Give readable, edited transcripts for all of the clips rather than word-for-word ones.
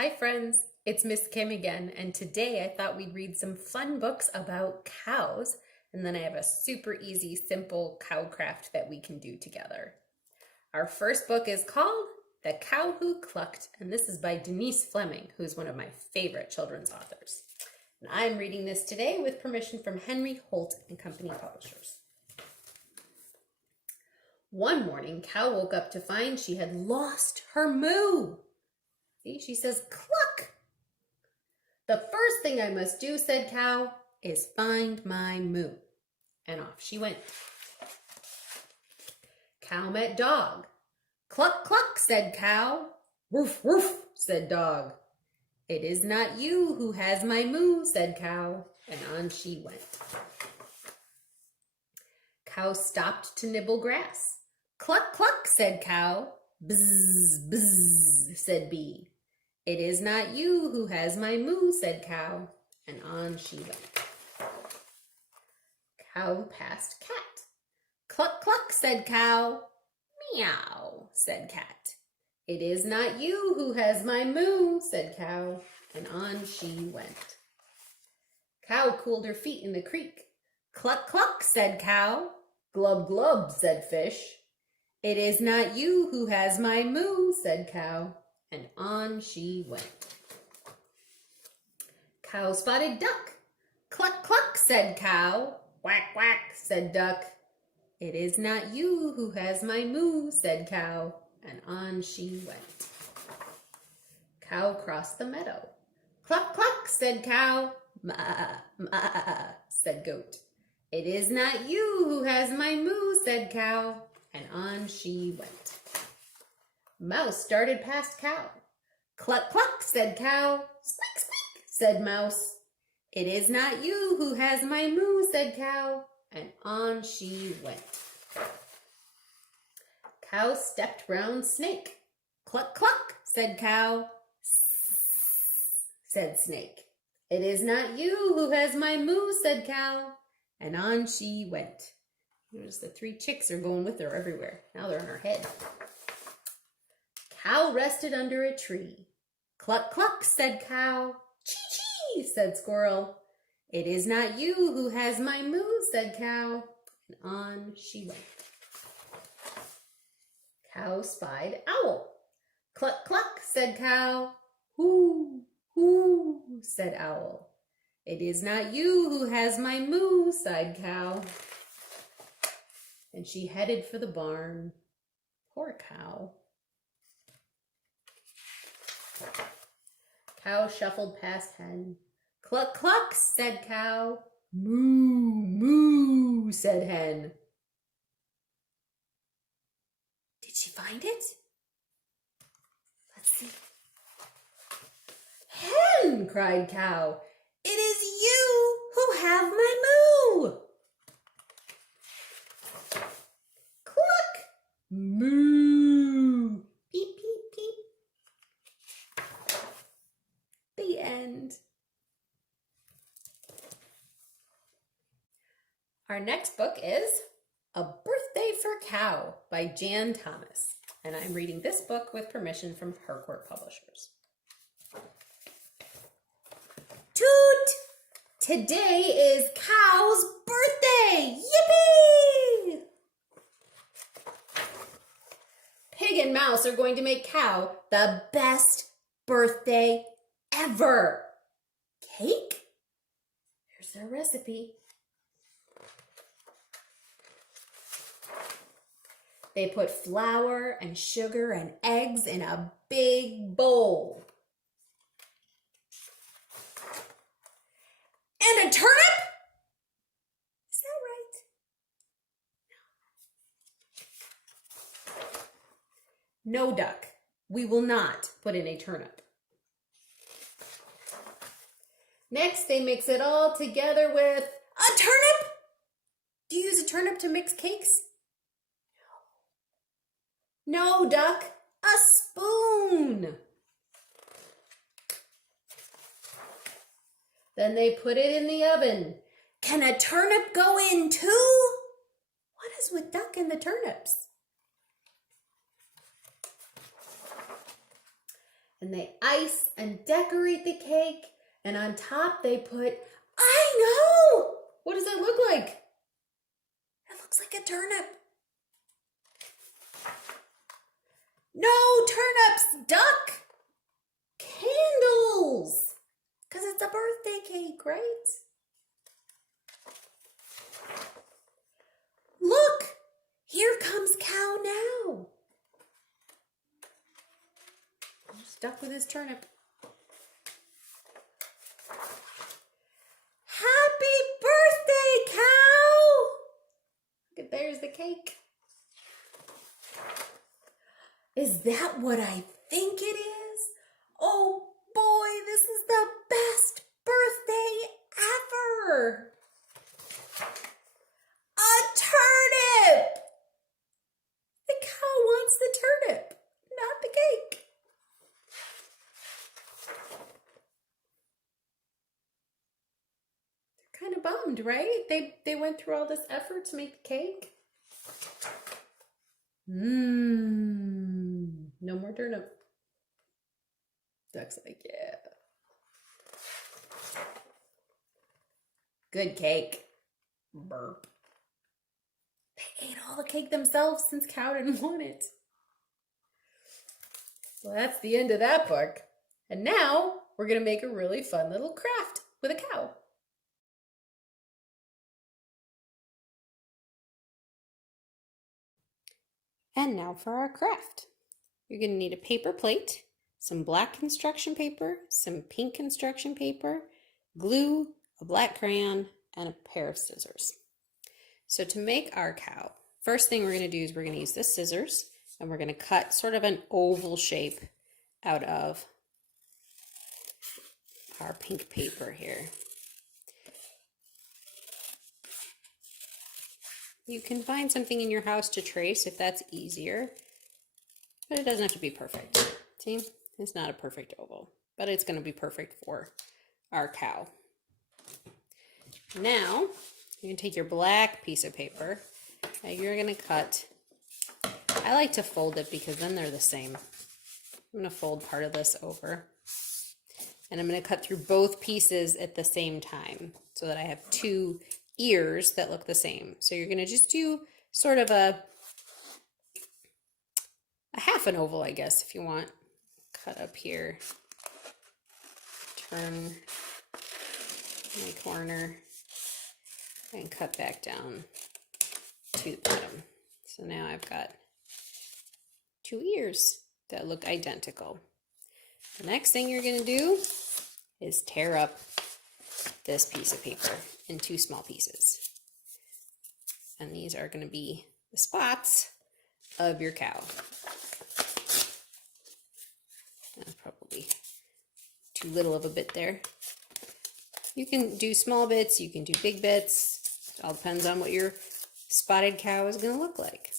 Hi friends, it's Miss Kim again, and today I thought we'd read some fun books about cows, and then I have a super easy, simple cow craft that we can do together. Our first book is called The Cow Who Clucked, and this is by Denise Fleming, who's one of my favorite children's authors. And I'm reading this today with permission from Henry Holt and Company Publishers. One morning, Cow woke up to find she had lost her moo. See, she says, cluck. The first thing I must do, said Cow, is find my moo. And off she went. Cow met Dog. Cluck, cluck, said Cow. Woof, woof, said Dog. It is not you who has my moo, said Cow, and on she went. Cow stopped to nibble grass. Cluck, cluck, said Cow. Bzz, bzz, said Bee. It is not you who has my moo, said Cow, and on she went. Cow passed Cat. Cluck, cluck, said Cow. Meow, said Cat. It is not you who has my moo, said Cow, and on she went. Cow cooled her feet in the creek. Cluck, cluck, said Cow. Glub, glub, said Fish. It is not you who has my moo, said Cow, and on she went. Cow spotted Duck. Cluck, cluck, said Cow. Quack, quack, said Duck. It is not you who has my moo, said Cow, and on she went. Cow crossed the meadow. Cluck, cluck, said Cow. Ma, ma, said Goat. It is not you who has my moo, said Cow, and on she went. Mouse started past Cow. Cluck, cluck, said Cow. Squeak, squeak, said Mouse. It is not you who has my moo, said Cow, and on she went. Cow stepped round Snake. Cluck, cluck, said Cow. Said Snake. It is not you who has my moo, said Cow, and on she went. Notice the three chicks are going with her everywhere. Now they're on her head. Cow rested under a tree. Cluck, cluck, said Cow. Chee, chee, said Squirrel. It is not you who has my moo, said Cow, and on she went. Cow spied Owl. Cluck, cluck, said Cow. Hoo, hoo, said Owl. It is not you who has my moo, sighed Cow. And she headed for the barn. Poor Cow. Cow shuffled past Hen. Cluck, cluck, said Cow. Moo, moo, said Hen. Did she find it? Let's see. Hen, cried Cow. It is you who have my moo. Cluck, moo, peep, peep, peep. The end. Our next book is A Birthday for Cow by Jan Thomas, and I'm reading this book with permission from Harcourt Publishers. Toot! Today is Cow's birthday! Yippee! Pig and Mouse are going to make Cow the best birthday ever. Cake? Here's their recipe. They put flour and sugar and eggs in a big bowl. And a turnip? Is that right? No, Duck. We will not put in a turnip. Next, they mix it all together with a turnip. Do you use a turnip to mix cakes? No, Duck. A spoon. Then they put it in the oven. Can a turnip go in too? What is with Duck and the turnips? and they ice and decorate the cake, and on top they put, I know! What does it look like? It looks like a turnip. No turnips, duck! Candles! Because it's a birthday cake, right? Look! Here comes Cow now. Stuck with his turnip. Happy birthday, Cow! Look, there's the cake. Is that what I think it is? Oh boy, this is the best birthday ever! A turnip! The cow wants the turnip, not the cake. They're kind of bummed, right? They went through all this effort to make the cake. No more turnip. Duck's like, yeah. Good cake. Burp. They ate all the cake themselves since Cow didn't want it. So that's the end of that book. And now we're going to make a really fun little craft with a cow. And now for our craft. You're going to need a paper plate, some black construction paper, some pink construction paper, glue, a black crayon, and a pair of scissors. So to make our cow, first thing we're going to do is we're going to use the scissors and we're going to cut sort of an oval shape out of our pink paper here. You can find something in your house to trace if that's easier, but it doesn't have to be perfect. See, it's not a perfect oval, but it's going to be perfect for our cow. Now, you're going to take your black piece of paper and you're going to cut. I like to fold it because then they're the same. I'm going to fold part of this over and I'm going to cut through both pieces at the same time so that I have two ears that look the same. So you're going to just do sort of a half an oval, I guess, if you want. Cut up here, turn my corner, and cut back down to the bottom. So now I've got two ears that look identical. The next thing you're going to do is tear up this piece of paper in two small pieces. And these are going to be the spots of your cow. That's probably too little of a bit there. You can do small bits, you can do big bits. It all depends on what your spotted cow is going to look like.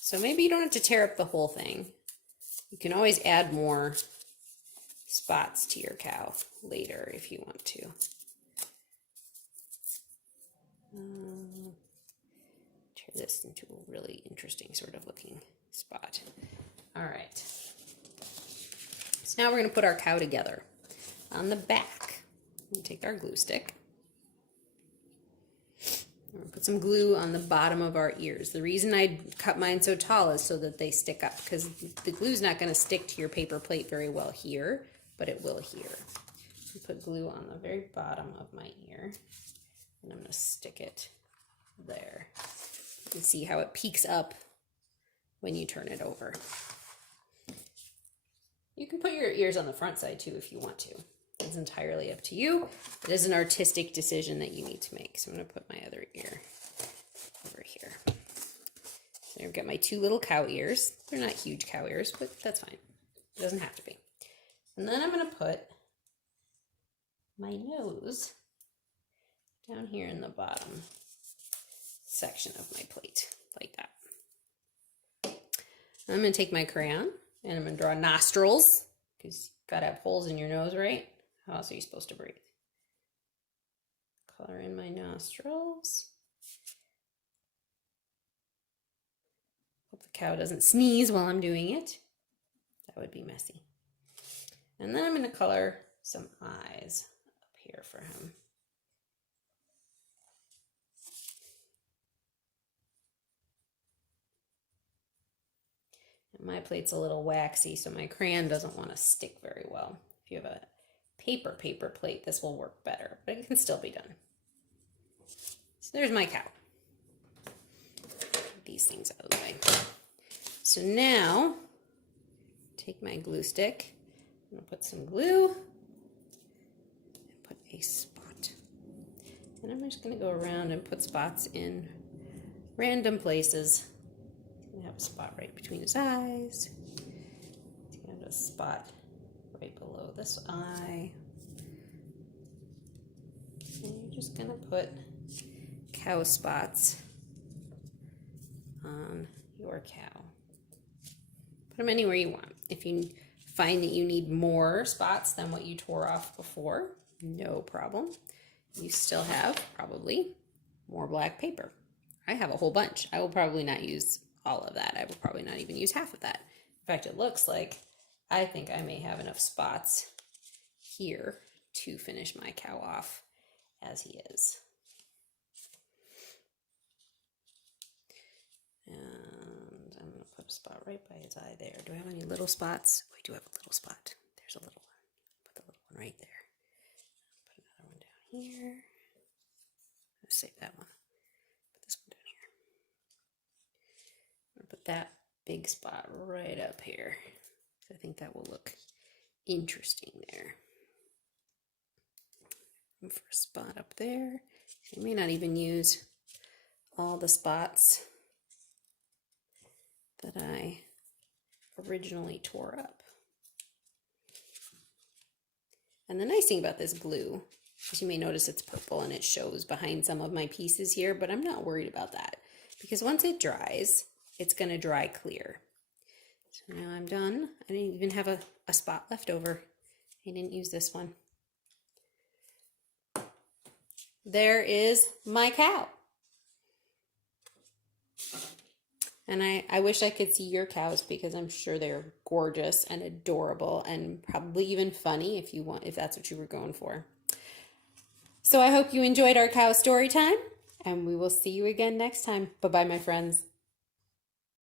So maybe you don't have to tear up the whole thing. You can always add more spots to your cow later if you want to. Turn this into a really interesting sort of looking spot. All right. So now we're going to put our cow together. On the back, we take our glue stick. We're going to put some glue on the bottom of our ears. The reason I cut mine so tall is so that they stick up, because the glue's not going to stick to your paper plate very well here, but it will here. So put glue on the very bottom of my ear, and I'm going to stick it there. You can see how it peeks up when you turn it over. You can put your ears on the front side too if you want to. It's entirely up to you. It is an artistic decision that you need to make. So I'm going to put my other ear over here. So I've got my two little cow ears. They're not huge cow ears, but that's fine. It doesn't have to be. And then I'm going to put my nose down here in the bottom section of my plate, like that. I'm going to take my crayon and I'm going to draw nostrils, because you've got to have holes in your nose, right? How else are you supposed to breathe? Color in my nostrils. Hope the cow doesn't sneeze while I'm doing it. That would be messy. And then I'm going to color some eyes up here for him. And my plate's a little waxy, so my crayon doesn't want to stick very well. If you have a paper plate, this will work better, but it can still be done. So there's my cow. Get these things out of the way. So now, take my glue stick. I'm going to put some glue and put a spot. And I'm just going to go around and put spots in random places. He's going to have a spot right between his eyes. He's going to have a spot right below this eye. And you're just going to put cow spots on your cow. Put them anywhere you want. If you find that you need more spots than what you tore off before, no problem. You still have probably more black paper. I have a whole bunch. I will probably not use all of that. I will probably not even use half of that. In fact, it looks like I think I may have enough spots here to finish my cow off as he is. And I'm going to put a spot right by his eye there. Do I have any little spots? Oh, I do have a little spot. There's a little one. Put the little one right there. Put another one down here. Let's save that one. Put this one down here. I'm going to put that big spot right up here. I think that will look interesting there. And for a spot up there. You may not even use all the spots that I originally tore up. And the nice thing about this glue is you may notice it's purple and it shows behind some of my pieces here, but I'm not worried about that because once it dries, it's going to dry clear. So now I'm done. I didn't even have a spot left over. I didn't use this one. There is my cow. And I wish I could see your cows because I'm sure they're gorgeous and adorable and probably even funny if that's what you were going for. So I hope you enjoyed our cow story time and we will see you again next time. Bye-bye, my friends.